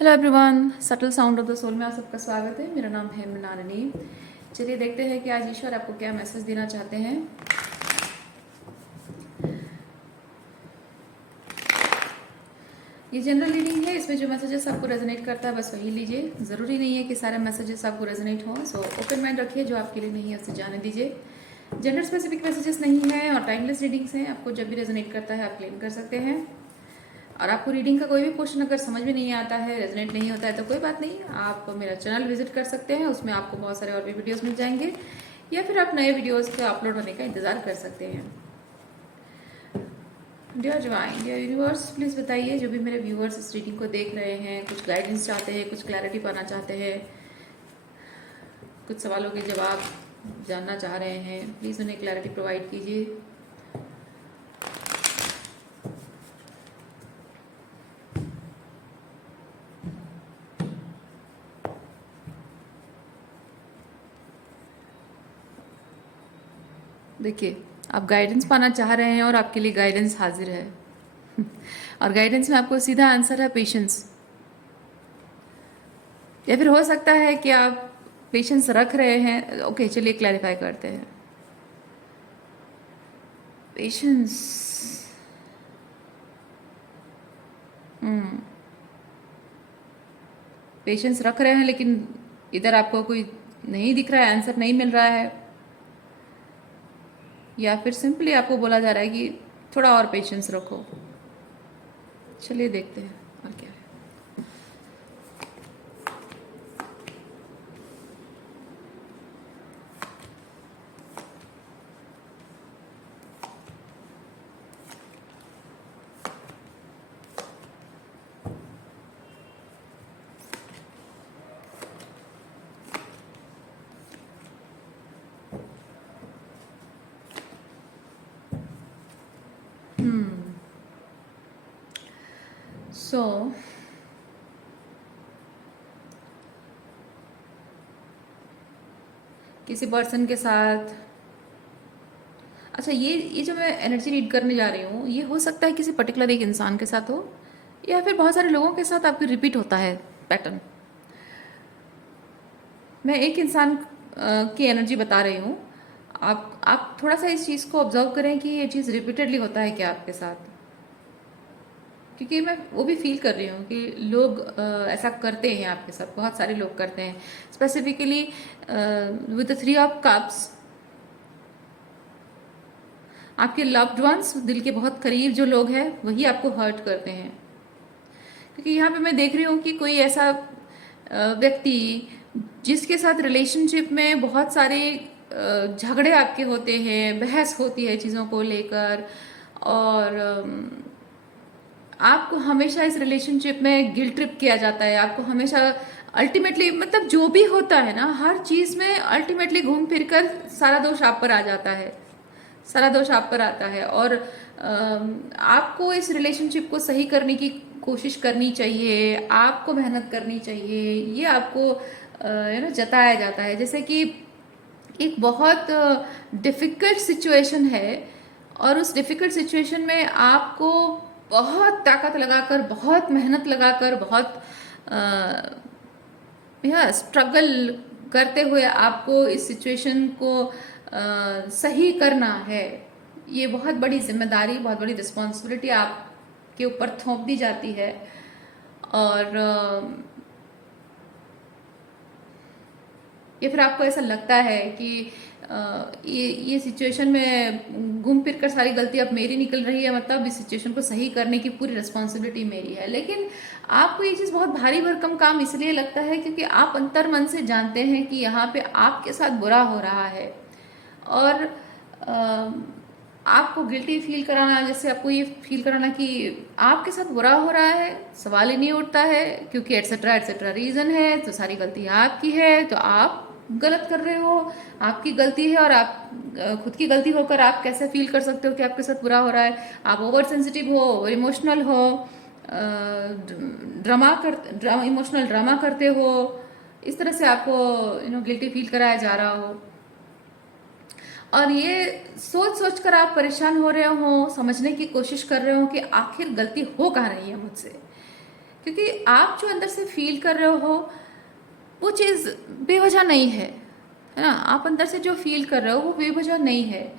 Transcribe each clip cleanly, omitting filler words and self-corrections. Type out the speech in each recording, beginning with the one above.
Hello everyone, subtle sound of the soul में आप सबका स्वागत है। मेरा नाम है मृणालिनी। चलिए देखते हैं कि आज ईश्वर आपको क्या मैसेज देना चाहते हैं। ये जनरल रीडिंग है, इसमें जो मैसेजेस आपको रेजोनेट करता है बस वही लीजिए। ज़रूरी नहीं है कि सारे मैसेजेस आपको रेजोनेट हों, सो ओपन माइंड रखिए। जो आपके लिए नहीं है उसे जाने दीजिए। जेंडर स्पेसिफिक मैसेजेस नहीं है और टाइमलेस रीडिंग्स हैं। आपको जब भी रेजोनेट करता है आप क्लेम कर सकते हैं। और आपको रीडिंग का कोई भी क्वेश्चन अगर समझ में नहीं आता है, रेजोनेट नहीं होता है, तो कोई बात नहीं, आप मेरा चैनल विजिट कर सकते हैं। उसमें आपको बहुत सारे और भी वीडियोस मिल जाएंगे, या फिर आप नए वीडियोस का अपलोड होने का इंतज़ार कर सकते हैं। Dear divine, dear universe, please बताइए, जो भी मेरे व्यूअर्स इस रीडिंग को देख रहे हैं, कुछ गाइडेंस चाहते हैं, कुछ क्लैरिटी पाना चाहते हैं, कुछ सवालों के जवाब जानना चाह रहे हैं, प्लीज़ उन्हें क्लैरिटी प्रोवाइड कीजिए। देखिए, आप गाइडेंस पाना चाह रहे हैं और आपके लिए गाइडेंस हाजिर है। और गाइडेंस में आपको सीधा आंसर है पेशेंस। या फिर हो सकता है कि आप पेशेंस रख रहे हैं। ओके, चलिए क्लैरिफाई करते हैं। पेशेंस, पेशेंस रख रहे हैं, लेकिन इधर आपको कोई नहीं दिख रहा है, आंसर नहीं मिल रहा है, या फिर सिंपली आपको बोला जा रहा है कि थोड़ा और पेशेंस रखो। चलिए देखते हैं और क्या है। सो किसी पर्सन के साथ, अच्छा, ये जो मैं एनर्जी रीड करने जा रही हूँ, ये हो सकता है किसी पर्टिकुलर एक इंसान के साथ हो, या फिर बहुत सारे लोगों के साथ आपकी रिपीट होता है पैटर्न। मैं एक इंसान की एनर्जी बता रही हूँ। आप थोड़ा सा इस चीज़ को ऑब्जर्व करें कि ये चीज़ रिपीटेडली होता है क्या आपके साथ, क्योंकि मैं वो भी फील कर रही हूँ कि लोग ऐसा करते हैं आपके साथ, बहुत सारे लोग करते हैं। Specifically with the 3 of cups, आपके लव्ड वंस, दिल के बहुत करीब जो लोग हैं वही आपको हर्ट करते हैं। क्योंकि यहाँ पे मैं देख रही हूँ कि कोई ऐसा व्यक्ति जिसके साथ रिलेशनशिप में बहुत सारे झगड़े आपके होते हैं, बहस होती है चीज़ों को लेकर, और आपको हमेशा इस रिलेशनशिप में गिल्ट ट्रिप किया जाता है। आपको हमेशा अल्टीमेटली, मतलब जो भी होता है ना, हर चीज़ में अल्टीमेटली घूम फिर कर सारा दोष आप पर आ जाता है, सारा दोष आप पर आता है। और आपको इस रिलेशनशिप को सही करने की कोशिश करनी चाहिए, आपको मेहनत करनी चाहिए, ये आपको जताया जाता है। जैसे कि एक बहुत डिफ़िकल्ट सिचुएशन है, और उस डिफ़िकल्ट सिचुएशन में आपको बहुत ताकत लगाकर, बहुत मेहनत लगाकर, बहुत स्ट्रगल करते हुए आपको इस सिचुएशन को सही करना है। ये बहुत बड़ी जिम्मेदारी, बहुत बड़ी रिस्पॉन्सिबिलिटी आपके ऊपर थोप दी जाती है। और या फिर आपको ऐसा लगता है कि ये सिचुएशन में घूम फिर कर सारी गलती अब मेरी निकल रही है, मतलब इस सिचुएशन को सही करने की पूरी रिस्पॉन्सिबिलिटी मेरी है। लेकिन आपको ये चीज़ बहुत भारी भरकम काम इसलिए लगता है क्योंकि आप अंतर मन से जानते हैं कि यहाँ पे आपके साथ बुरा हो रहा है। और आपको गिल्टी फील कराना, जैसे आपको ये फील कराना कि आपके साथ बुरा हो रहा है, सवाल ही नहीं उठता है, क्योंकि एट्सेट्रा एट्सेट्रा रीज़न है, तो सारी गलती आपकी है, तो आप गलत कर रहे हो, आपकी गलती है। और आप खुद की गलती होकर आप कैसे फील कर सकते हो कि आपके साथ बुरा हो रहा है? आप ओवर सेंसिटिव हो, ओवर इमोशनल हो, इमोशनल ड्रामा करते हो, इस तरह से आपको गिल्टी फील कराया जा रहा हो। और ये सोच सोच कर आप परेशान हो रहे हो, समझने की कोशिश कर रहे हो कि आखिर गलती हो कहाँ रही है मुझसे, क्योंकि आप जो अंदर से फील कर रहे हो वो चीज़ बेवजह नहीं है ना। आप अंदर से जो फील कर रहे हो वो बेवजह नहीं है।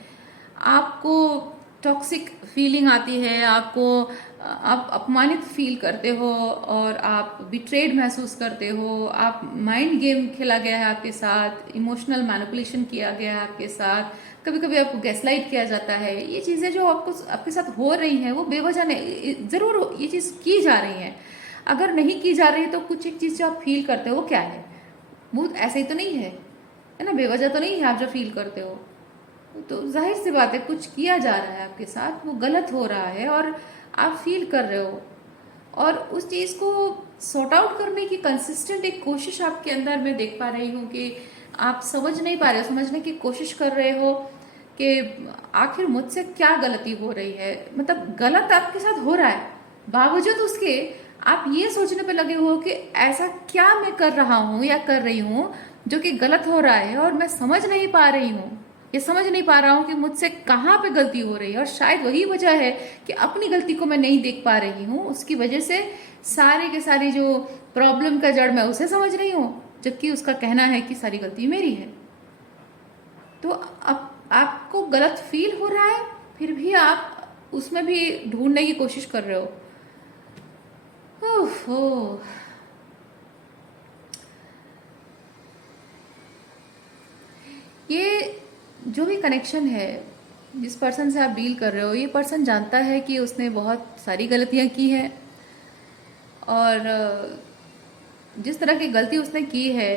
आपको टॉक्सिक फीलिंग आती है, आपको आप अपमानित फील करते हो और आप बिट्रेड महसूस करते हो, आप माइंड गेम खेला गया है आपके साथ, इमोशनल मैनिपुलेशन किया गया है आपके साथ, कभी कभी आपको गैसलाइट किया जाता है। ये चीज़ें जो आपको आपके साथ हो रही हैं वो बेवजह नहीं, ज़रूर ये चीज़ की जा रही है। अगर नहीं की जा रही तो कुछ एक चीज़ जो आप फील करते हो वो क्या है, वो ऐसे ही तो नहीं है ना, बेवजह तो नहीं है आप जो फील करते हो। तो जाहिर सी बात है कुछ किया जा रहा है आपके साथ, वो गलत हो रहा है और आप फील कर रहे हो। और उस चीज़ को सॉर्ट आउट करने की कंसिस्टेंट एक कोशिश आपके अंदर मैं देख पा रही हूँ कि आप समझ नहीं पा रहे हो, समझने की कोशिश कर रहे हो कि आखिर मुझसे क्या गलती हो रही है। मतलब गलत आपके साथ हो रहा है, बावजूद उसके आप ये सोचने पे लगे हो कि ऐसा क्या मैं कर रहा हूँ या कर रही हूँ जो कि गलत हो रहा है और मैं समझ नहीं पा रही हूँ, ये समझ नहीं पा रहा हूँ कि मुझसे कहाँ पे गलती हो रही है। और शायद वही वजह है कि अपनी गलती को मैं नहीं देख पा रही हूँ, उसकी वजह से सारे के सारी जो प्रॉब्लम का जड़ मैं उसे समझ रही हूँ, जबकि उसका कहना है कि सारी गलती मेरी है। तो अब आपको गलत फील हो रहा है, फिर भी आप उसमें भी ढूंढने की कोशिश कर रहे हो। ओहो, ये जो भी कनेक्शन है, जिस पर्सन से आप डील कर रहे हो, ये पर्सन जानता है कि उसने बहुत सारी गलतियां की हैं और जिस तरह की गलती उसने की है,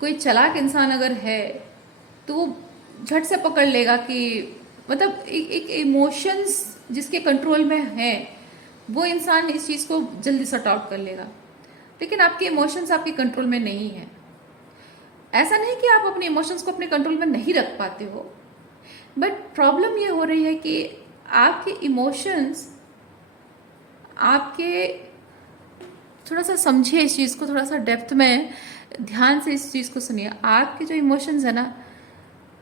कोई चालाक इंसान अगर है तो वो झट से पकड़ लेगा कि मतलब एक इमोशंस जिसके कंट्रोल में है वो इंसान इस चीज़ को जल्दी सॉर्ट आउट कर लेगा। लेकिन आपके इमोशंस आपके कंट्रोल में नहीं है। ऐसा नहीं कि आप अपने इमोशंस को अपने कंट्रोल में नहीं रख पाते हो, बट प्रॉब्लम ये हो रही है कि आपके इमोशंस आपके, थोड़ा सा समझिए इस चीज़ को, थोड़ा सा डेप्थ में ध्यान से इस चीज़ को सुनिए। आपके जो इमोशंस है ना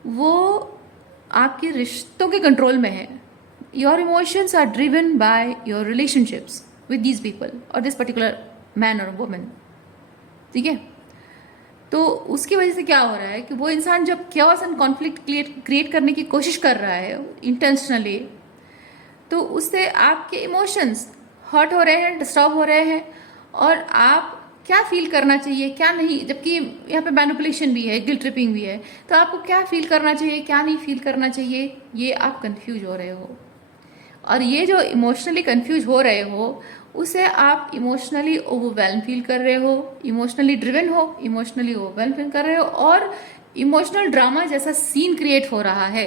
वो आपके रिश्तों के कंट्रोल में है। Your emotions are driven by your relationships with these people और दिस पर्टिकुलर मैन और वुमन, ठीक है। तो उसकी वजह से क्या हो रहा है कि वो इंसान जब chaos एंड कॉन्फ्लिक्ट क्रिएट करने की कोशिश कर रहा है इंटेंशनली, तो उससे आपके इमोशंस हर्ट हो रहे हैं, डिस्टर्ब हो रहे हैं और आप क्या फील करना चाहिए क्या नहीं, जबकि यहाँ पे मैनिपुलेशन भी है, गिल्ट ट्रिपिंग भी है, तो आपको क्या फील करना चाहिए क्या नहीं फील करना चाहिए, ये आप कंफ्यूज हो रहे हो। और ये जो इमोशनली कंफ्यूज हो रहे हो उसे आप इमोशनली ओवरवेलम फील कर रहे हो, इमोशनली ड्रिवन हो, इमोशनली ओवरवेलम फील कर रहे हो और इमोशनल ड्रामा जैसा सीन क्रिएट हो रहा है,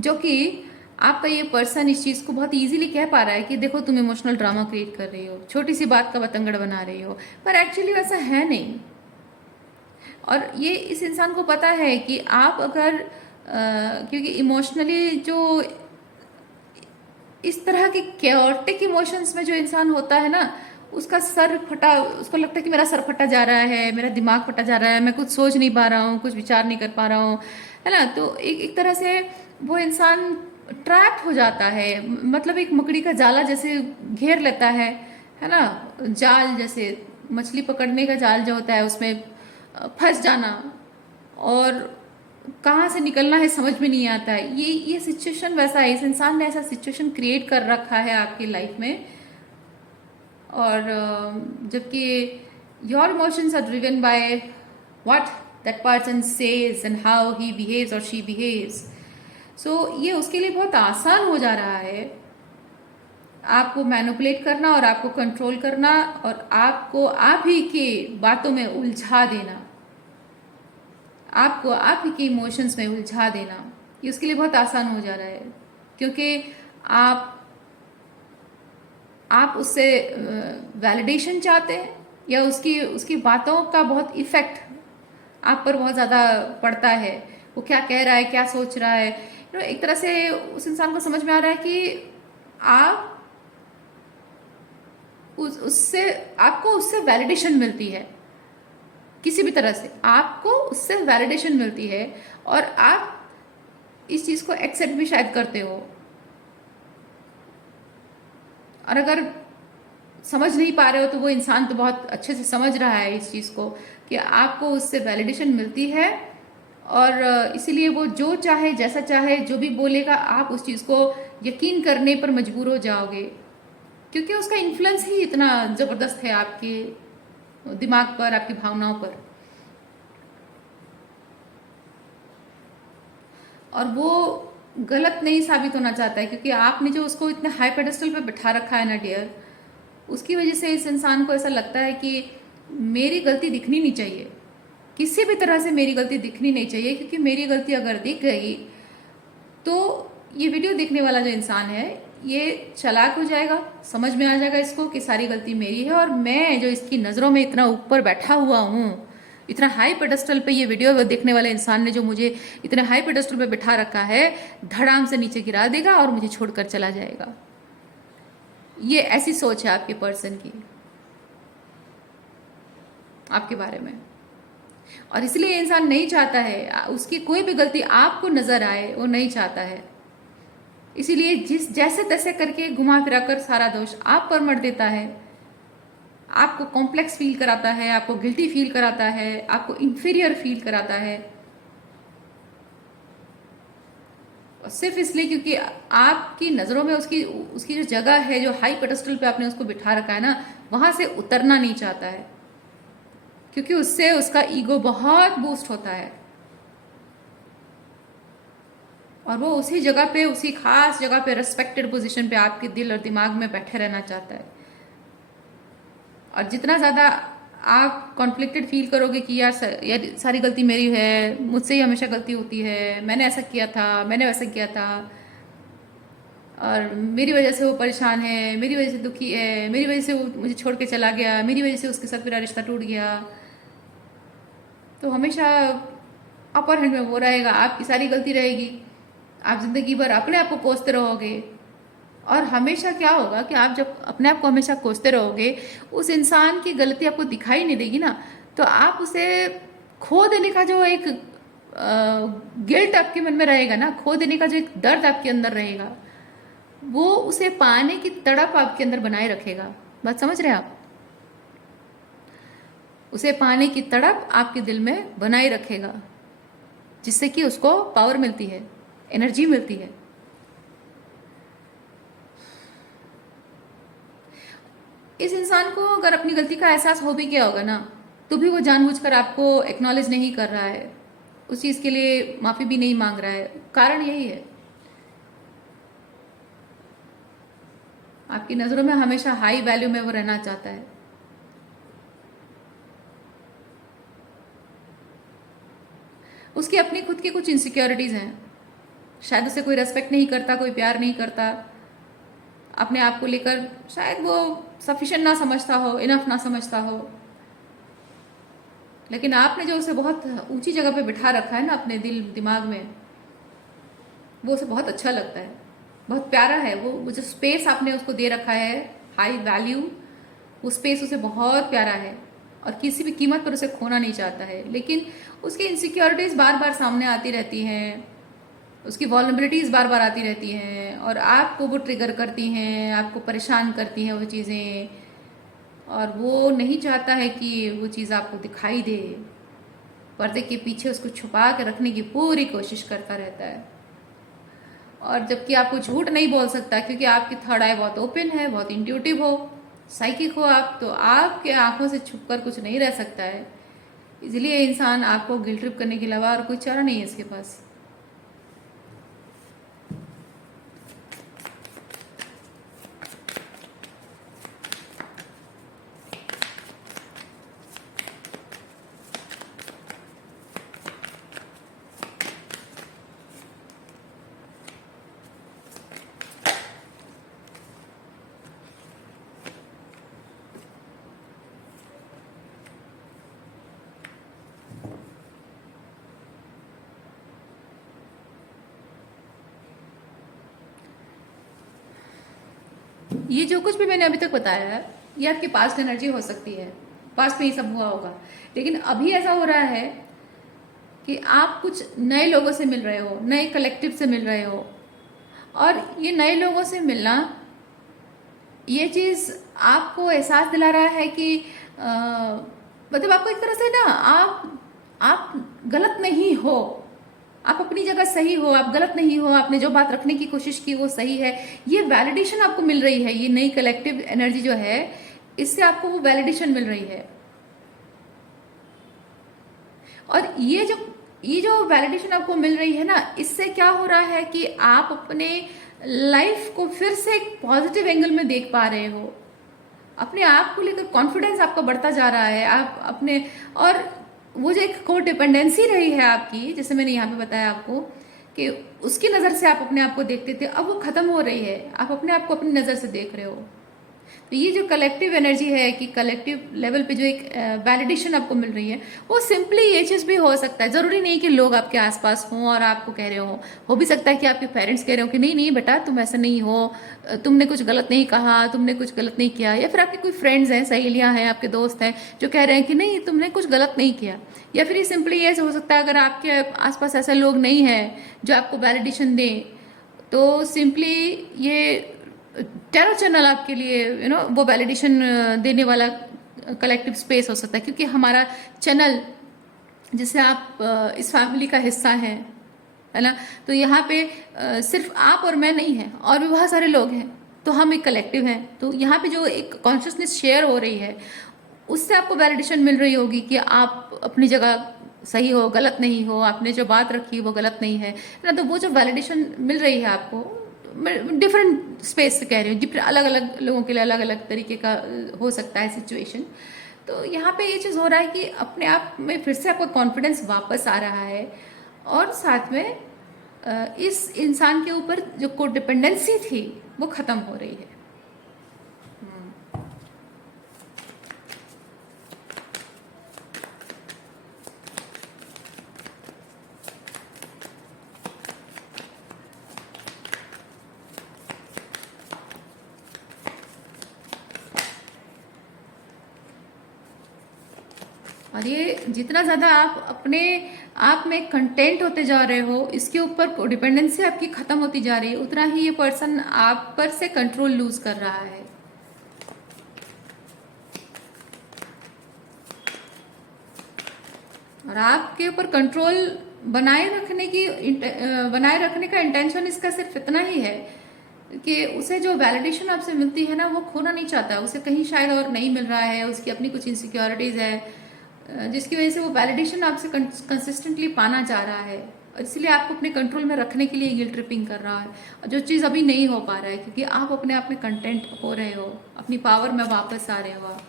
जो कि आपका ये पर्सन इस चीज़ को बहुत इजीली कह पा रहा है कि देखो तुम इमोशनल ड्रामा क्रिएट कर रही हो, छोटी सी बात का बतंगड़ बना रही हो, पर एक्चुअली वैसा है नहीं। और ये इस इंसान को पता है कि आप अगर क्योंकि इमोशनली जो इस तरह के केओटिक इमोशंस में जो इंसान होता है ना, उसका सर फटा, उसको लगता है कि मेरा सर फटा जा रहा है, मेरा दिमाग फटा जा रहा है, मैं कुछ सोच नहीं पा रहा हूँ, कुछ विचार नहीं कर पा रहा हूँ, है ना। तो एक तरह से वो इंसान ट्रैप हो जाता है, मतलब एक मकड़ी का जाला जैसे घेर लेता है ना, जाल जैसे मछली पकड़ने का जाल जो होता है उसमें फंस जाना और कहाँ से निकलना है समझ में नहीं आता है। ये सिचुएशन वैसा है, इस इंसान ने ऐसा सिचुएशन क्रिएट कर रखा है आपकी लाइफ में। और जबकि your emotions are driven by what that person says and how he behaves और शी बिहेव्स, सो ये उसके लिए बहुत आसान हो जा रहा है आपको मैनिपुलेट करना और आपको कंट्रोल करना और आपको आप ही के बातों में उलझा देना, आपको आप ही के इमोशंस में उलझा देना। ये उसके लिए बहुत आसान हो जा रहा है क्योंकि आप उससे वैलिडेशन चाहते हैं या उसकी उसकी बातों का बहुत इफेक्ट आप पर बहुत ज़्यादा पड़ता है, वो क्या कह रहा है क्या सोच रहा है। एक तरह से उस इंसान को समझ में आ रहा है कि आप उससे आपको उससे वैलिडेशन मिलती है, किसी भी तरह से आपको उससे वैलिडेशन मिलती है और आप इस चीज़ को एक्सेप्ट भी शायद करते हो। और अगर समझ नहीं पा रहे हो तो वो इंसान तो बहुत अच्छे से समझ रहा है इस चीज़ को कि आपको उससे वैलिडेशन मिलती है, और इसीलिए वो जो चाहे जैसा चाहे जो भी बोलेगा आप उस चीज़ को यकीन करने पर मजबूर हो जाओगे, क्योंकि उसका इन्फ्लुएंस ही इतना ज़बरदस्त है आपके दिमाग पर, आपकी भावनाओं पर। और वो गलत नहीं साबित होना चाहता है, क्योंकि आपने जो उसको इतने हाई पेडेस्टल पे बिठा रखा है ना डियर, उसकी वजह से इस इंसान को ऐसा लगता है कि मेरी गलती दिखनी नहीं चाहिए, किसी भी तरह से मेरी गलती दिखनी नहीं चाहिए, क्योंकि मेरी गलती अगर दिख गई तो ये वीडियो देखने वाला जो इंसान है ये चालाक हो जाएगा, समझ में आ जाएगा इसको कि सारी गलती मेरी है, और मैं जो इसकी नज़रों में इतना ऊपर बैठा हुआ हूँ, इतना हाई पेडेस्टल पे ये वीडियो देखने वाले इंसान ने जो मुझे इतने हाई पेडेस्टल पे बिठा रखा है, धड़ाम से नीचे गिरा देगा और मुझे छोड़कर चला जाएगा। ये ऐसी सोच है आपके पर्सन की आपके बारे में, और इसलिए इंसान नहीं चाहता है उसकी कोई भी गलती आपको नजर आए, वो नहीं चाहता है। इसीलिए जिस जैसे तैसे करके घुमा फिरा कर सारा दोष आप पर मर देता है, आपको कॉम्प्लेक्स फील कराता है, आपको गिल्टी फील कराता है, आपको इंफीरियर फील कराता है, और सिर्फ इसलिए क्योंकि आपकी नज़रों में उसकी उसकी जो जगह है, जो हाई पेडेस्टल पे आपने उसको बिठा रखा है ना, वहां से उतरना नहीं चाहता है, क्योंकि उससे उसका ईगो बहुत बूस्ट होता है, और वो उसी जगह पे, उसी खास जगह पे, रेस्पेक्टेड पोजीशन पे आपके दिल और दिमाग में बैठे रहना चाहता है। और जितना ज़्यादा आप कॉन्फ्लिक्टेड फील करोगे कि यार सारी गलती मेरी है, मुझसे ही हमेशा गलती होती है, मैंने ऐसा किया था, मैंने वैसा किया था, और मेरी वजह से वो परेशान है, मेरी वजह से दुखी है, मेरी वजह से वो मुझे छोड़ के चला गया, मेरी वजह से उसके साथ मेरा रिश्ता टूट गया, तो हमेशा अपर हैंड में वो रहेगा, आपकी सारी गलती रहेगी, आप जिंदगी भर अपने आप को कोसते रहोगे। और हमेशा क्या होगा कि आप जब अपने आप को हमेशा कोसते रहोगे, उस इंसान की गलती आपको दिखाई नहीं देगी ना, तो आप उसे खो देने का जो एक गिल्ट आपके मन में रहेगा ना, खो देने का जो एक दर्द आपके अंदर रहेगा, वो उसे पाने की तड़प आपके अंदर बनाए रखेगा। बात समझ रहे हैं आप? उसे पाने की तड़प आपके दिल में बनाए रखेगा, जिससे कि उसको पावर मिलती है, एनर्जी मिलती है। इस इंसान को अगर अपनी गलती का एहसास हो भी गया होगा ना, तो भी वो जानबूझकर आपको एक्नॉलेज नहीं कर रहा है, उस चीज़ के लिए माफ़ी भी नहीं मांग रहा है। कारण यही है, आपकी नज़रों में हमेशा हाई वैल्यू में वो रहना चाहता है। उसकी अपनी खुद की कुछ इनसिक्योरिटीज़ हैं, शायद उसे कोई रेस्पेक्ट नहीं करता, कोई प्यार नहीं करता, अपने आप को लेकर शायद वो सफिशिएंट ना समझता हो, इनफ ना समझता हो। लेकिन आपने जो उसे बहुत ऊंची जगह पे बिठा रखा है ना अपने दिल दिमाग में, वो उसे बहुत अच्छा लगता है, बहुत प्यारा है। वो जो स्पेस आपने उसको दे रखा है, हाई वैल्यू, वो स्पेस उसे बहुत प्यारा है, और किसी भी कीमत पर उसे खोना नहीं चाहता है। लेकिन उसकी इनसिक्योरिटीज़ बार बार सामने आती रहती हैं, उसकी वॉल्नरेबिलिटीज़ बार बार आती रहती हैं, और आपको वो ट्रिगर करती हैं, आपको परेशान करती हैं वो चीज़ें, और वो नहीं चाहता है कि वो चीज़ आपको दिखाई दे, पर्दे के पीछे उसको छुपा के रखने की पूरी कोशिश करता रहता है। और जबकि आपको झूठ नहीं बोल सकता, क्योंकि आपकी थर्ड आई बहुत ओपन है, बहुत इंट्यूटिव हो, साइकिक हो आप, तो आपके आंखों से छुप कर कुछ नहीं रह सकता है। इसलिए इंसान आपको गिल्ट ट्रिप करने के अलावा और कोई चारा नहीं है इसके पास। ये जो कुछ भी मैंने अभी तक बताया है, ये आपकी पास्ट एनर्जी हो सकती है, पास्ट में ये सब हुआ होगा। लेकिन अभी ऐसा हो रहा है कि आप कुछ नए लोगों से मिल रहे हो, नए कलेक्टिव से मिल रहे हो, और ये नए लोगों से मिलना ये चीज़ आपको एहसास दिला रहा है कि मतलब आपको एक तरह से ना, आप गलत नहीं हो, आप अपनी जगह सही हो, आप गलत नहीं हो, आपने जो बात रखने की कोशिश की वो सही है। ये वैलिडेशन आपको मिल रही है, ये नई कलेक्टिव एनर्जी जो है, इससे आपको वो वैलिडेशन मिल रही है। और ये जो वैलिडेशन आपको मिल रही है ना, इससे क्या हो रहा है कि आप अपने लाइफ को फिर से एक पॉजिटिव एंगल में देख पा रहे हो। अपने आप को लेकर कॉन्फिडेंस आपका बढ़ता जा रहा है। आप अपने, और वो जो एक को डिपेंडेंसी रही है आपकी, जैसे मैंने यहाँ पे बताया आपको कि उसकी नज़र से आप अपने आप को देखते थे, अब वो खत्म हो रही है। आप अपने आप को अपनी नज़र से देख रहे हो। तो ये जो कलेक्टिव एनर्जी है कि कलेक्टिव लेवल पे जो एक वैलिडेशन आपको मिल रही है, वो सिंपली ये चीज़ भी हो सकता है। ज़रूरी नहीं कि लोग आपके आसपास हों और आपको कह रहे हो भी सकता है कि आपके पेरेंट्स कह रहे हो कि नहीं नहीं बेटा तुम ऐसा नहीं हो, तुमने कुछ गलत नहीं कहा, तुमने कुछ गलत नहीं किया। या फिर आपके कोई फ्रेंड्स हैं, सहेलियाँ हैं, आपके दोस्त हैं जो कह रहे हैं कि नहीं तुमने कुछ गलत नहीं किया। या फिर ये सिंपली ये हो सकता है, अगर आपके आसपास ऐसे लोग नहीं हैं जो आपको वैलिडेशन दें, तो सिंपली ये टैरो चैनल आपके लिए वो वैलिडेशन देने वाला कलेक्टिव स्पेस हो सकता है। क्योंकि हमारा चैनल, जिससे आप इस फैमिली का हिस्सा हैं, है ना, तो यहाँ पे सिर्फ आप और मैं नहीं है, और भी बहुत सारे लोग हैं। तो हम एक कलेक्टिव हैं। तो यहाँ पे जो एक कॉन्शियसनेस शेयर हो रही है, उससे आपको वैलिडेशन मिल रही होगी कि आप अपनी जगह सही हो, गलत नहीं हो, आपने जो बात रखी वो गलत नहीं है ना। तो वो जो वैलिडेशन मिल रही है आपको, डिफरेंट स्पेस से कह रही हूँ, अलग अलग लोगों के लिए अलग अलग तरीके का हो सकता है सिचुएशन। तो यहाँ पे ये चीज़ हो रहा है कि अपने आप में फिर से आपका कॉन्फिडेंस वापस आ रहा है, और साथ में इस इंसान के ऊपर जो को डिपेंडेंसी थी वो ख़त्म हो रही है। और ये जितना ज़्यादा आप अपने आप में कंटेंट होते जा रहे हो, इसके ऊपर डिपेंडेंसी आपकी ख़त्म होती जा रही है, उतना ही ये पर्सन आप पर से कंट्रोल लूज कर रहा है। और आपके ऊपर कंट्रोल बनाए रखने का इंटेंशन इसका सिर्फ इतना ही है कि उसे जो वैलिडेशन आपसे मिलती है ना, वो खोना नहीं चाहता। उसे कहीं शायद और नहीं मिल रहा है, उसकी अपनी कुछ इनसिक्योरिटीज़ है जिसकी वजह से वो वैलिडेशन आपसे कंसिस्टेंटली पाना चाह रहा है, और इसलिए आपको अपने कंट्रोल में रखने के लिए गिल्ट ट्रिपिंग कर रहा है। और जो चीज़ अभी नहीं हो पा रहा है, क्योंकि आप अपने आप में कंटेंट हो रहे हो, अपनी पावर में वापस आ रहे हो आप।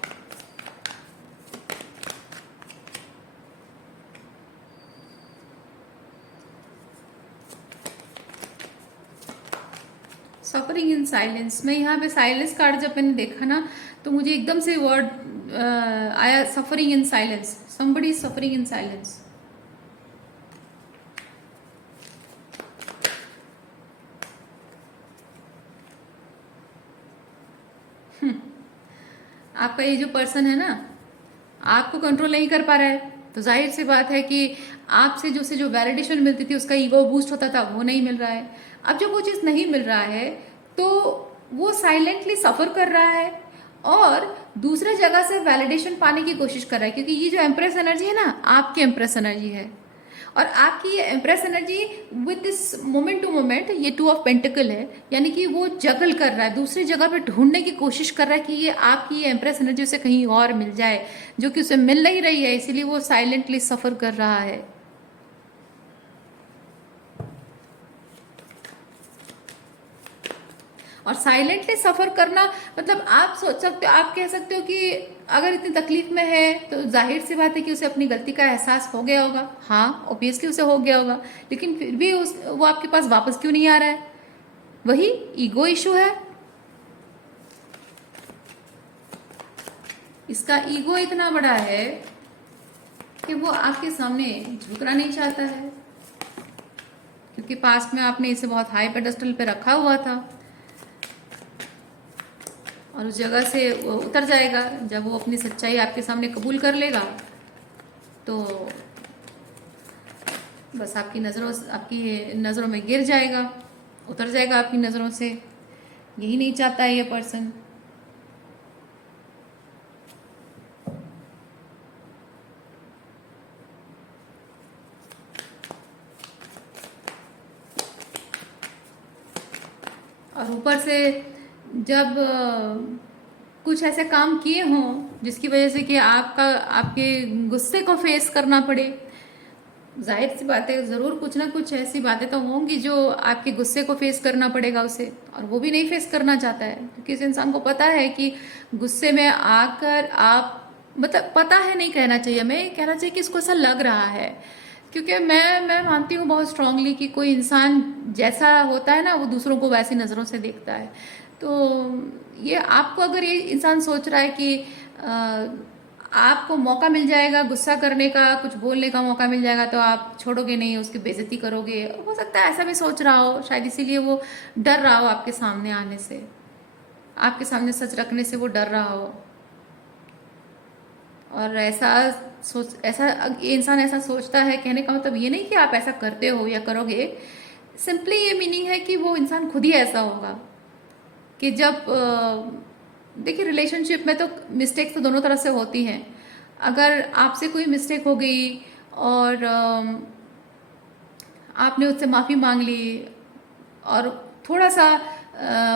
सफरिंग इन साइलेंस, मैं यहाँ पे साइलेंस कार्ड जब मैंने देखा ना, तो मुझे एकदम से वर्ड आया, suffering in silence, somebody suffering in silence. आपका ये जो पर्सन है ना, आपको कंट्रोल नहीं कर पा रहा है, तो जाहिर सी बात है कि आपसे जो वैलिडेशन मिलती थी, उसका ईगो बूस्ट होता था, वो नहीं मिल रहा है। अब जब वो चीज़ नहीं मिल रहा है, तो वो साइलेंटली सफ़र कर रहा है और दूसरे जगह से वैलिडेशन पाने की कोशिश कर रहा है। क्योंकि ये जो एम्प्रेस एनर्जी है ना, आपकी एम्प्रेस एनर्जी है, और आपकी ये empress energy with this moment to moment, ये 2 ऑफ पेंटिकल है, यानी कि वो जगल कर रहा है, दूसरी जगह पे ढूंढने की कोशिश कर रहा है कि ये आपकी ये एम्प्रेस एनर्जी उसे कहीं और मिल जाए, जो कि उसे मिल नहीं रही है, इसीलिए वो साइलेंटली सफ़र कर रहा है। और साइलेंटली सफ़र करना मतलब आप सोच सकते हो, आप कह सकते हो कि अगर इतनी तकलीफ में है तो जाहिर सी बात है कि उसे अपनी गलती का एहसास हो गया होगा। हाँ, ऑब्वियसली उसे हो गया होगा, लेकिन फिर भी वो आपके पास वापस क्यों नहीं आ रहा है? वही ईगो इशू है। इसका ईगो इतना बड़ा है कि वो आपके सामने झुकना नहीं चाहता है, क्योंकि पास्ट में आपने इसे बहुत हाई पेडेस्टल पे रखा हुआ था, और उस जगह से वो उतर जाएगा। जब वो अपनी सच्चाई आपके सामने कबूल कर लेगा, तो बस आपकी नज़रों में गिर जाएगा, उतर जाएगा आपकी नज़रों से। यही नहीं चाहता है ये पर्सन। और ऊपर से जब कुछ ऐसे काम किए हों जिसकी वजह से कि आपका आपके गुस्से को फेस करना पड़े, जाहिर सी बात है ज़रूर कुछ ना कुछ ऐसी बातें तो होंगी जो आपके गुस्से को फेस करना पड़ेगा उसे, और वो भी नहीं फेस करना चाहता है क्योंकि इस इंसान को पता है कि गुस्से में आकर आप, मतलब पता है नहीं कहना चाहिए, मैं कहना चाहिए कि इसको ऐसा लग रहा है, क्योंकि मैं मानती हूँ बहुत स्ट्रांगली कि कोई इंसान जैसा होता है ना वो दूसरों को वैसी नज़रों से देखता है। तो ये आपको अगर ये इंसान सोच रहा है कि आपको मौका मिल जाएगा गुस्सा करने का, कुछ बोलने का मौका मिल जाएगा तो आप छोड़ोगे नहीं, उसकी बेइज्जती करोगे, हो सकता है ऐसा भी सोच रहा हो, शायद इसीलिए वो डर रहा हो आपके सामने आने से, आपके सामने सच रखने से वो डर रहा हो। और ऐसा ये इंसान ऐसा सोचता है, कहने का मतलब ये नहीं कि आप ऐसा करते हो या करोगे, सिंपली ये मीनिंग है कि वो इंसान खुद ही ऐसा होगा कि जब देखिए रिलेशनशिप में तो मिस्टेक्स तो दोनों तरफ से होती हैं। अगर आपसे कोई मिस्टेक हो गई और आपने उससे माफ़ी मांग ली और थोड़ा सा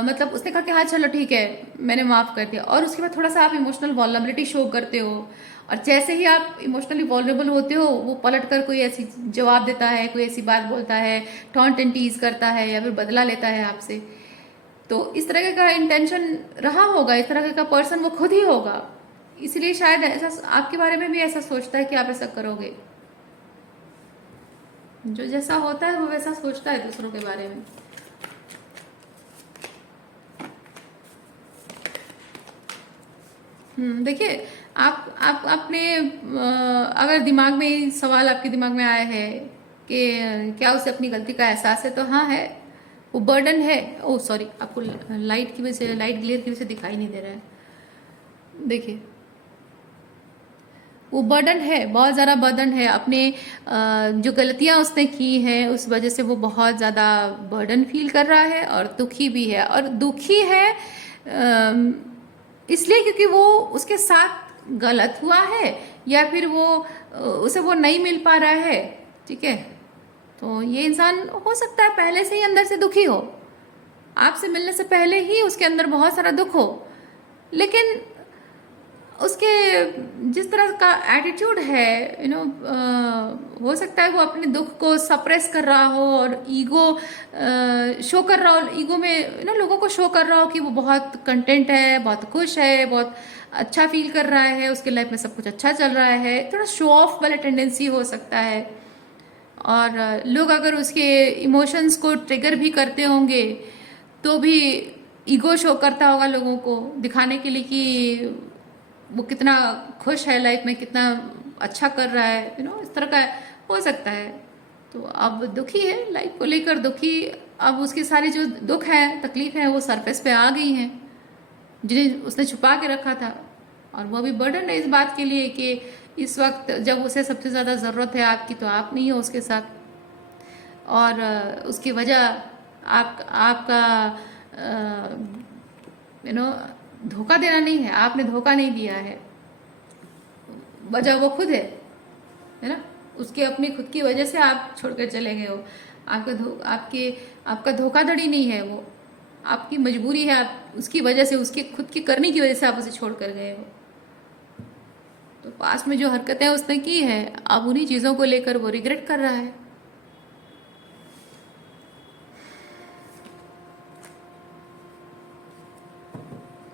मतलब उसने कहा कि हाँ चलो ठीक है मैंने माफ़ कर दिया, और उसके बाद थोड़ा सा आप इमोशनल वॉलनरेबिलिटी शो करते हो, और जैसे ही आप इमोशनली वॉलरेबल होते हो वो पलट कर कोई ऐसी जवाब देता है, कोई ऐसी बात बोलता है, टॉन्ट एंड टीज करता है या फिर बदला लेता है आपसे, तो इस तरह का इंटेंशन रहा होगा, इस तरह का पर्सन वो खुद ही होगा, इसलिए शायद ऐसा आपके बारे में भी ऐसा सोचता है कि आप ऐसा करोगे। जो जैसा होता है वो वैसा सोचता है दूसरों के बारे में। देखिए आप अपने अगर दिमाग में ये सवाल आपके दिमाग में आया है कि क्या उसे अपनी गलती का एहसास है, तो हाँ है, वो बर्डन है। ओह सॉरी, आपको लाइट की वजह से, लाइट ग्लेयर की वजह से दिखाई नहीं दे रहा है। देखिए वो बर्डन है, बहुत ज़्यादा बर्डन है, अपने जो गलतियां उसने की हैं उस वजह से वो बहुत ज़्यादा बर्डन फील कर रहा है और दुखी भी है, और दुखी है इसलिए क्योंकि वो उसके साथ गलत हुआ है या फिर वो उसे वो नहीं मिल पा रहा है। ठीक है, तो ये इंसान हो सकता है पहले से ही अंदर से दुखी हो, आपसे मिलने से पहले ही उसके अंदर बहुत सारा दुख हो, लेकिन उसके जिस तरह का एटीट्यूड है हो सकता है वो अपने दुख को सप्रेस कर रहा हो और ईगो शो कर रहा हो, ईगो में लोगों को शो कर रहा हो कि वो बहुत कंटेंट है, बहुत खुश है, बहुत अच्छा फील कर रहा है, उसके लाइफ में सब कुछ अच्छा चल रहा है, थोड़ा शो ऑफ वाला टेंडेंसी हो सकता है। और लोग अगर उसके इमोशंस को ट्रिगर भी करते होंगे तो भी ईगो शो करता होगा लोगों को दिखाने के लिए कि वो कितना खुश है लाइफ में, कितना अच्छा कर रहा है, इस तरह का हो सकता है। तो अब दुखी है, लाइफ को लेकर दुखी, अब उसकी सारी जो दुख है तकलीफ है वो सरफेस पे आ गई हैं जिन्हें उसने छुपा के रखा था, और वो अभी बर्डन है इस बात के लिए कि इस वक्त जब उसे सबसे ज़्यादा ज़रूरत है आपकी तो आप नहीं हो उसके साथ, और उसकी वजह आपका धोखा देना नहीं है, आपने धोखा नहीं दिया है, वजह वो खुद है ना, उसके अपनी खुद की वजह से आप छोड़कर चले गए हो, आपका धोखाधड़ी नहीं है, वो आपकी मजबूरी है, आप उसकी वजह से, उसकी खुद की करने की वजह से आप उसे छोड़कर गए हो। तो पास्ट में जो हरकतें उसने की है अब उन्हीं चीज़ों को लेकर वो रिग्रेट कर रहा है।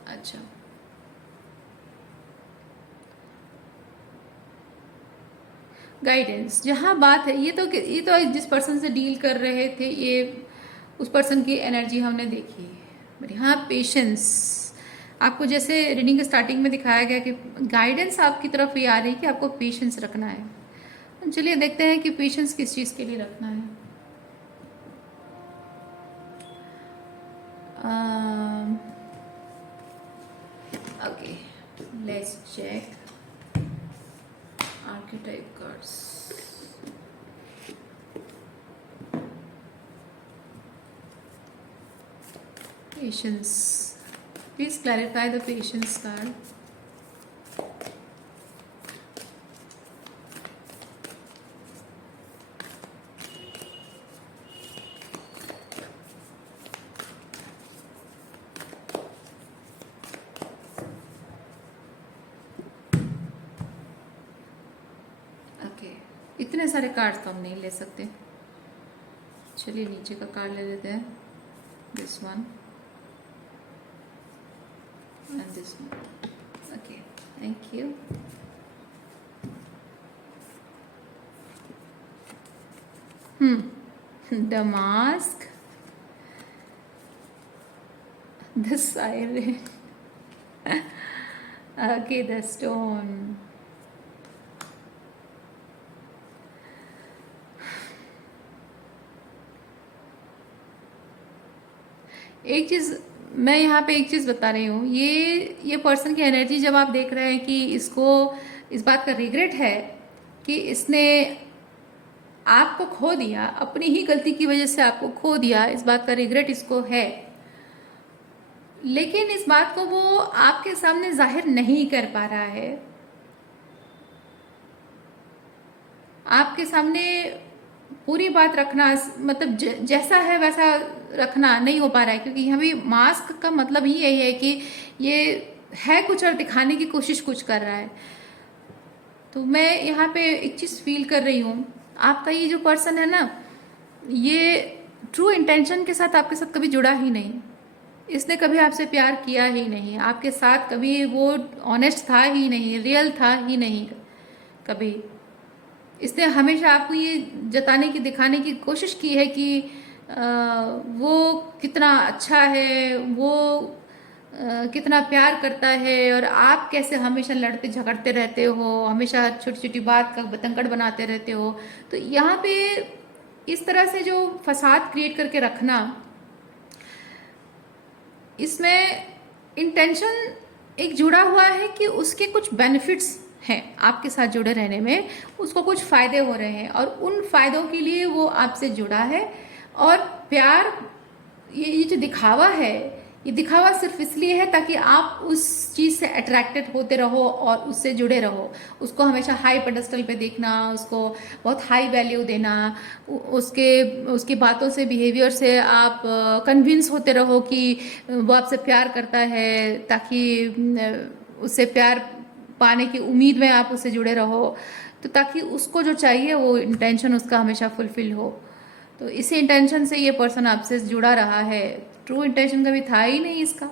अच्छा, गाइडेंस जहाँ बात है, ये तो जिस पर्सन से डील कर रहे थे ये उस पर्सन की एनर्जी हमने देखी, बट यहाँ पेशेंस, आपको जैसे रीडिंग के स्टार्टिंग में दिखाया गया कि गाइडेंस आपकी तरफ ये आ रही है कि आपको पेशेंस रखना है। चलिए देखते हैं कि पेशेंस किस चीज़ के लिए रखना है। Okay, let's check archetype cards. Patience. Please clarify the patience card. Okay, इतने सारे कार्ड्स तो हम नहीं ले सकते। चलिए नीचे का कार्ड ले लेते हैं, this one and this one. Okay, thank you. The mask, the siren, okay, the stone। एक चीज़ मैं यहाँ पे एक चीज़ बता रही हूँ, ये पर्सन की एनर्जी जब आप देख रहे हैं कि इसको इस बात का रिग्रेट है कि इसने आपको खो दिया, अपनी ही गलती की वजह से आपको खो दिया, इस बात का रिग्रेट इसको है, लेकिन इस बात को वो आपके सामने जाहिर नहीं कर पा रहा है। आपके सामने पूरी बात रखना, मतलब जैसा है वैसा रखना नहीं हो पा रहा है, क्योंकि यहाँ भी मास्क का मतलब ही यही है कि ये है कुछ और दिखाने की कोशिश कुछ कर रहा है। तो मैं यहाँ पे एक चीज़ फील कर रही हूँ, आपका ये जो पर्सन है ना, ये ट्रू इंटेंशन के साथ आपके साथ कभी जुड़ा ही नहीं, इसने कभी आपसे प्यार किया ही नहीं, आपके साथ कभी वो ऑनेस्ट था ही नहीं, रियल था ही नहीं कभी। इसने हमेशा आपको ये जताने की दिखाने की कोशिश की है कि वो कितना अच्छा है, वो कितना प्यार करता है, और आप कैसे हमेशा लड़ते झगड़ते रहते हो, हमेशा छोटी छोटी बात का बतंगड़ बनाते रहते हो। तो यहाँ पे इस तरह से जो फसाद क्रिएट करके रखना, इसमें इंटेंशन एक जुड़ा हुआ है कि उसके कुछ बेनिफिट्स हैं आपके साथ जुड़े रहने में, उसको कुछ फ़ायदे हो रहे हैं और उन फ़ायदों के लिए वो आपसे जुड़ा है। और प्यार, ये जो दिखावा है, ये दिखावा सिर्फ इसलिए है ताकि आप उस चीज़ से अट्रैक्टेड होते रहो और उससे जुड़े रहो, उसको हमेशा हाई पेडेस्टल पे देखना, उसको बहुत हाई वैल्यू देना, उसकी बातों से, बिहेवियर से आप कन्विंस होते रहो कि वो आपसे प्यार करता है, ताकि उससे प्यार पाने की उम्मीद में आप उससे जुड़े रहो, तो ताकि उसको जो चाहिए वो इंटेंशन उसका हमेशा फुलफिल हो। तो इसी इंटेंशन से ये पर्सन आपसे जुड़ा रहा है। ट्रू इंटेंशन कभी था ही नहीं इसका।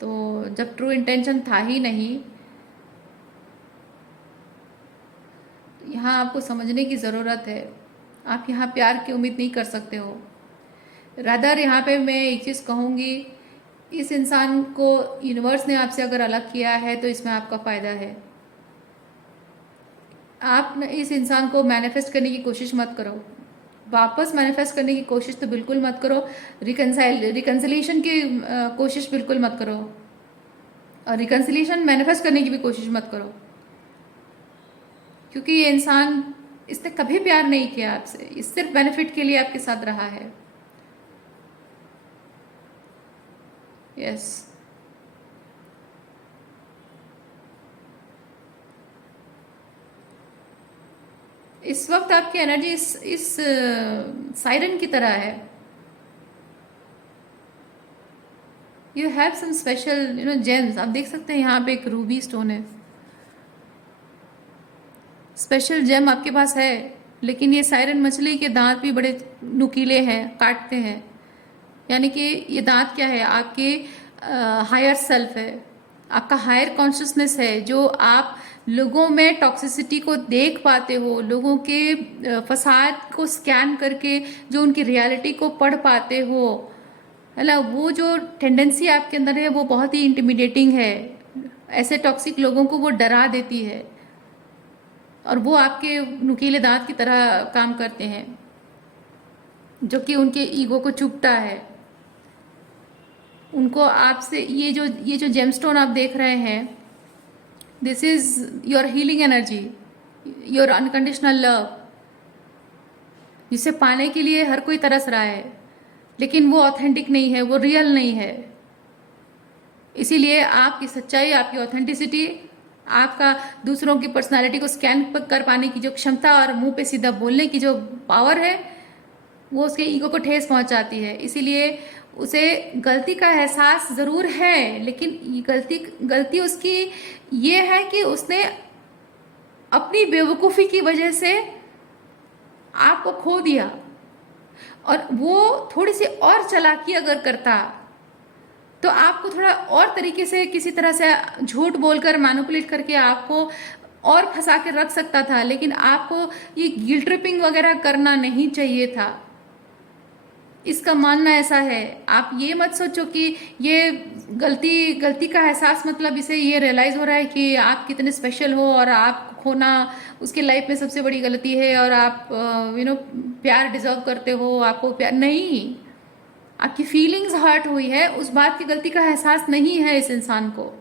तो जब ट्रू इंटेंशन था ही नहीं, यहाँ आपको समझने की ज़रूरत है, आप यहाँ प्यार की उम्मीद नहीं कर सकते हो। रादर यहाँ पे मैं एक चीज़ कहूँगी, इस इंसान को यूनिवर्स ने आपसे अगर अलग किया है तो इसमें आपका फ़ायदा है। आप इस इंसान को मैनिफेस्ट करने की कोशिश मत करो, वापस मैनिफेस्ट करने की कोशिश तो बिल्कुल मत करो, रिकन्सिलिएशन की कोशिश बिल्कुल मत करो, और रिकन्सिलिएशन मैनिफेस्ट करने की भी कोशिश मत करो, क्योंकि ये इंसान, इसने कभी प्यार नहीं किया आपसे, इस सिर्फ बेनिफिट के लिए आपके साथ रहा है। यस, इस वक्त आपकी एनर्जी इस साइरन की तरह है। You have some special gems, आप देख सकते हैं यहाँ पे एक रूबी स्टोन है, स्पेशल जेम आपके पास है, लेकिन ये साइरन मछली के दांत भी बड़े नुकीले हैं, काटते हैं। यानी कि ये दांत क्या है, आपके हायर सेल्फ है, आपका हायर कॉन्शियसनेस है, जो आप लोगों में टॉक्सिसिटी को देख पाते हो, लोगों के फसाद को स्कैन करके जो उनकी रियलिटी को पढ़ पाते हो, है ना। वो जो टेंडेंसी आपके अंदर है वो बहुत ही इंटिमिडेटिंग है, ऐसे टॉक्सिक लोगों को वो डरा देती है, और वो आपके नुकीले दांत की तरह काम करते हैं, जो कि उनके ईगो को चुभता है। उनको आपसे ये जो जेमस्टोन आप देख रहे हैं, this is your healing energy, your unconditional love, जिसे पाने के लिए हर कोई तरस रहा है, लेकिन वो ऑथेंटिक नहीं है, वो रियल नहीं है। इसीलिए आपकी सच्चाई, आपकी ऑथेंटिसिटी, आपका दूसरों की पर्सनालिटी को स्कैन कर पाने की जो क्षमता और मुंह पे सीधा बोलने की जो पावर है, वो उसके ईगो को ठेस पहुंचाती है। इसीलिए उसे गलती का एहसास ज़रूर है, लेकिन गलती उसकी ये है कि उसने अपनी बेवकूफ़ी की वजह से आपको खो दिया। और वो थोड़ी सी और चालाकी अगर करता तो आपको थोड़ा और तरीके से किसी तरह से झूठ बोलकर मैनिपुलेट करके आपको और फंसा के रख सकता था, लेकिन आपको ये गिल्ट ट्रिपिंग वगैरह करना नहीं चाहिए था। इसका मानना ऐसा है। आप ये मत सोचो कि ये गलती गलती का एहसास मतलब इसे ये रियलाइज हो रहा है कि आप कितने स्पेशल हो और आप खोना उसके लाइफ में सबसे बड़ी गलती है और आप प्यार डिजर्व करते हो, आपको प्यार नहीं, आपकी फीलिंग्स हर्ट हुई है, उस बात की गलती का एहसास नहीं है इस इंसान को।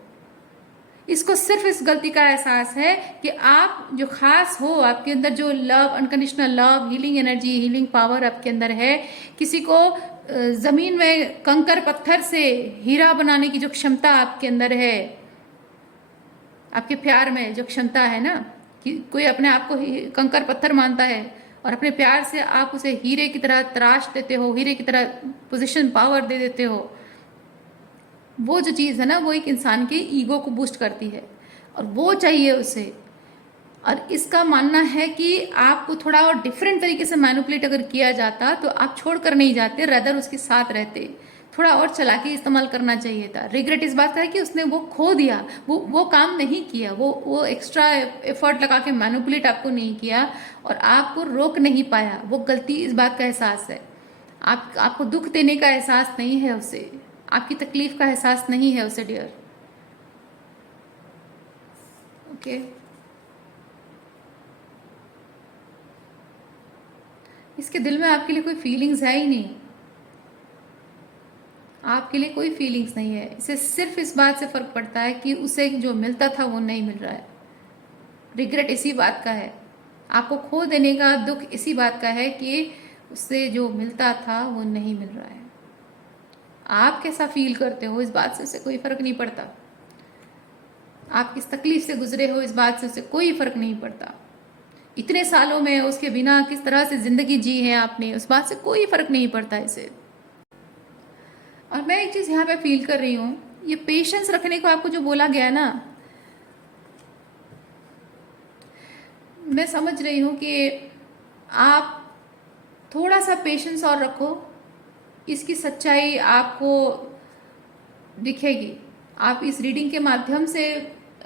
इसको सिर्फ इस गलती का एहसास है कि आप जो खास हो, आपके अंदर जो love, unconditional love, healing energy, healing power आपके अंदर है। किसी को जमीन में कंकर पत्थर से हीरा बनाने की जो क्षमता आपके अंदर है, आपके प्यार में जो क्षमता है ना, कि कोई अपने आप को कंकर पत्थर मानता है और अपने प्यार से आप उसे हीरे की तरह तराश देते हो, हीरे की तरह पोजीशन पावर दे देते हो। वो जो चीज़ है ना, वो एक इंसान के ईगो को बूस्ट करती है और वो चाहिए उसे। और इसका मानना है कि आपको थोड़ा और डिफरेंट तरीके से मैनिपुलेट अगर किया जाता तो आप छोड़कर नहीं जाते, रदर उसके साथ रहते। थोड़ा और चालाकी इस्तेमाल करना चाहिए था। रिग्रेट इस बात का है कि उसने वो खो दिया, वो काम नहीं किया, वो एक्स्ट्रा एफर्ट लगा के मैनिपुलेट आपको नहीं किया और आपको रोक नहीं पाया। वो गलती इस बात का एहसास है। आपको दुख देने का एहसास नहीं है उसे, आपकी तकलीफ का एहसास नहीं है उसे डियर। ओके, इसके दिल में आपके लिए कोई फीलिंग्स है ही नहीं, आपके लिए कोई फीलिंग्स नहीं है। इसे सिर्फ इस बात से फर्क पड़ता है कि उसे जो मिलता था वो नहीं मिल रहा है। रिग्रेट इसी बात का है, आपको खो देने का दुख इसी बात का है कि उससे जो मिलता था वो नहीं मिल रहा है। आप कैसा फील करते हो इस बात से उसे कोई फर्क नहीं पड़ता। आप किस तकलीफ से गुजरे हो इस बात से उसे कोई फर्क नहीं पड़ता। इतने सालों में उसके बिना किस तरह से जिंदगी जी है आपने, उस बात से कोई फर्क नहीं पड़ता इसे। और मैं एक चीज यहाँ पे फील कर रही हूँ, ये पेशेंस रखने को आपको जो बोला गया ना, मैं समझ रही हूँ कि आप थोड़ा सा पेशेंस और रखो, इसकी सच्चाई आपको दिखेगी। आप इस रीडिंग के माध्यम से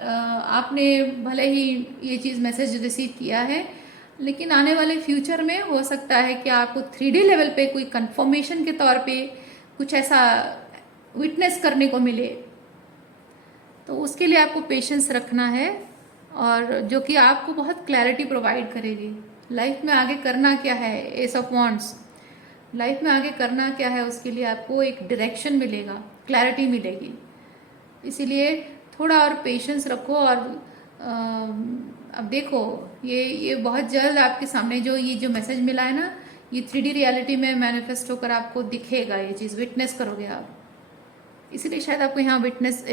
आपने भले ही ये चीज़ मैसेज रिसीव किया है, लेकिन आने वाले फ्यूचर में हो सकता है कि आपको 3D लेवल पे कोई कंफर्मेशन के तौर पे कुछ ऐसा विटनेस करने को मिले। तो उसके लिए आपको पेशेंस रखना है और जो कि आपको बहुत क्लैरिटी प्रोवाइड करेगी। लाइफ में आगे करना क्या है, एस ऑफ वॉन्ड्स, लाइफ में आगे करना क्या है उसके लिए आपको एक डायरेक्शन मिलेगा, क्लैरिटी मिलेगी। इसीलिए थोड़ा और पेशेंस रखो। और अब देखो ये बहुत जल्द आपके सामने जो ये जो मैसेज मिला है ना, ये 3D रियलिटी में मैनिफेस्ट होकर आपको दिखेगा, ये चीज़ विटनेस करोगे आप। इसीलिए शायद आपको यहाँ विटनेस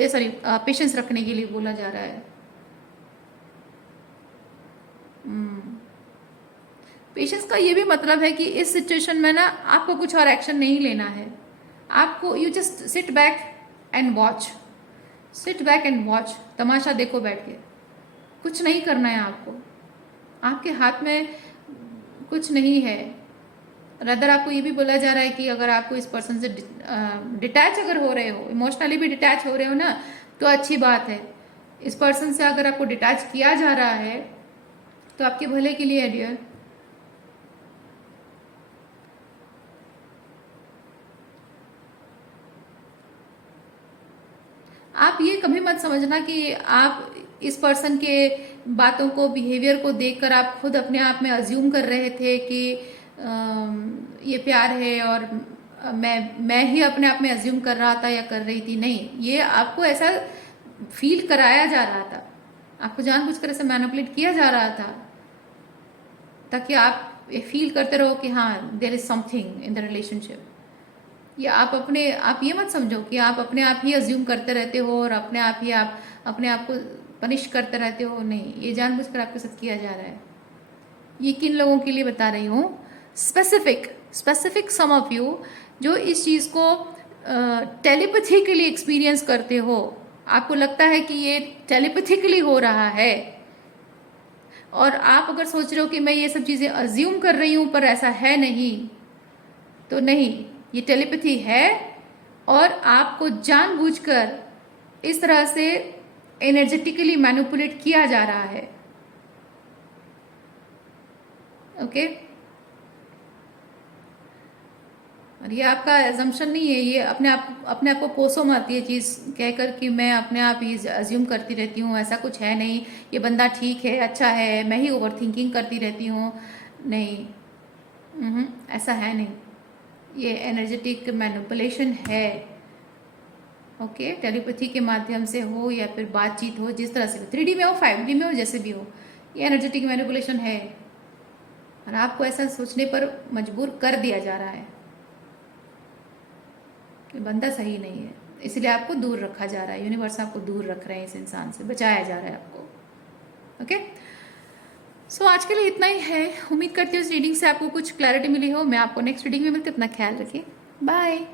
पेशेंस रखने के लिए बोला जा रहा है। पेशेंस का ये भी मतलब है कि इस सिचुएशन में ना आपको कुछ और एक्शन नहीं लेना है। आपको you just sit back and watch, sit back and watch, तमाशा देखो बैठ के, कुछ नहीं करना है आपको। आपके हाथ में कुछ नहीं है। रदर आपको ये भी बोला जा रहा है कि अगर आपको इस पर्सन से डिटैच अगर हो रहे हो, इमोशनली भी डिटैच हो रहे हो ना, तो अच्छी बात है। इस पर्सन से अगर आपको डिटैच किया जा रहा है तो आपके भले के लिए है डियर। आप ये कभी मत समझना कि आप इस पर्सन के बातों को, बिहेवियर को देखकर आप खुद अपने आप में अज्यूम कर रहे थे कि ये प्यार है और मैं ही अपने आप में अज्यूम कर रहा था या कर रही थी। नहीं, ये आपको ऐसा फील कराया जा रहा था, आपको जानबूझकर ऐसे मैनिपुलेट किया जा रहा था ताकि आप ये फील करते रहो कि हाँ there is something in the relationship. या आप ये मत समझो कि आप अपने आप ही अज्यूम करते रहते हो और अपने आप ही आप अपने आप को पनिश करते रहते हो। नहीं, ये जानबूझकर आपके साथ किया जा रहा है। ये किन लोगों के लिए बता रही हूँ, स्पेसिफिक सम ऑफ यू जो इस चीज़ को टेलीपैथिकली एक्सपीरियंस करते हो। आपको लगता है कि ये टेलीपैथिकली हो रहा है और आप अगर सोच रहे हो कि मैं ये सब चीज़ें अज्यूम कर रही हूँ पर ऐसा है नहीं, तो नहीं, ये टेलीपैथी है और आपको जानबूझकर इस तरह से एनर्जेटिकली मैनिपुलेट किया जा रहा है। ओके, और ये आपका एजम्पशन नहीं है, ये अपने आप को कोसो मत ये चीज़ कहकर कि मैं अपने आप ही अज्यूम करती रहती हूँ, ऐसा कुछ है नहीं, ये बंदा ठीक है, अच्छा है, मैं ही ओवर थिंकिंग करती रहती हूँ। नहीं, ऐसा है नहीं, ये एनर्जेटिक मैनिपुलेशन है। ओके, टेलीपैथी के माध्यम से हो या फिर बातचीत हो, जिस तरह से हो, 3D में हो, 5D में हो, जैसे भी हो, ये एनर्जेटिक मैनिपुलेशन है और आपको ऐसा सोचने पर मजबूर कर दिया जा रहा है कि बंदा सही नहीं है, इसलिए आपको दूर रखा जा रहा है। यूनिवर्स आपको दूर रख रहे हैं, इस इंसान से बचाया जा रहा है आपको। ओके, सो आज के लिए इतना ही है। उम्मीद करती हूँ इस रीडिंग से आपको कुछ क्लैरिटी मिली हो। मैं आपको नेक्स्ट रीडिंग में मिलती हूँ। अपना ख्याल रखिए, बाय।